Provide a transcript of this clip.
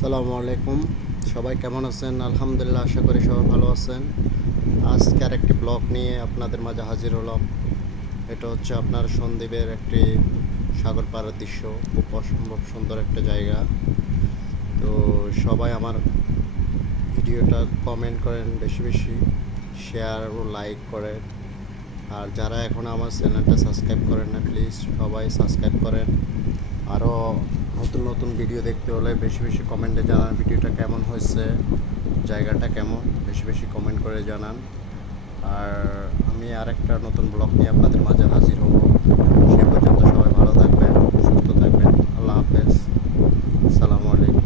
আসসালামু আলাইকুম। সবাই কেমন আছেন? আলহামদুলিল্লাহ, আশা করি সবাই ভালো আছেন। আজকে আরেকটি ব্লগ নিয়ে আপনাদের মাঝে হাজির হলাম। এটা হচ্ছে আপনার সন্দ্বীপের একটি সাগর পাড়ের দৃশ্য। খুব অসম্ভব সুন্দর একটা জায়গা। তো সবাই আমার ভিডিওটা কমেন্ট করেন, বেশি বেশি শেয়ার ও লাইক করেন। আর যারা এখন আমার চ্যানেলটা সাবস্ক্রাইব করেন না, প্লিজ সবাই সাবস্ক্রাইব করেন। আরও নতুন নতুন ভিডিও দেখতে হলে বেশি বেশি কমেন্টে জানান ভিডিওটা কেমন হয়েছে, জায়গাটা কেমন, বেশি বেশি কমেন্ট করে জানান। আর আমি আরেকটা নতুন ব্লগ নিয়ে আপনাদের মাঝে হাজির হব। সে পর্যন্ত সবাই ভালো থাকবেন, সুস্থ থাকবেন। আল্লাহ হাফেজ। আসসালামু আলাইকুম।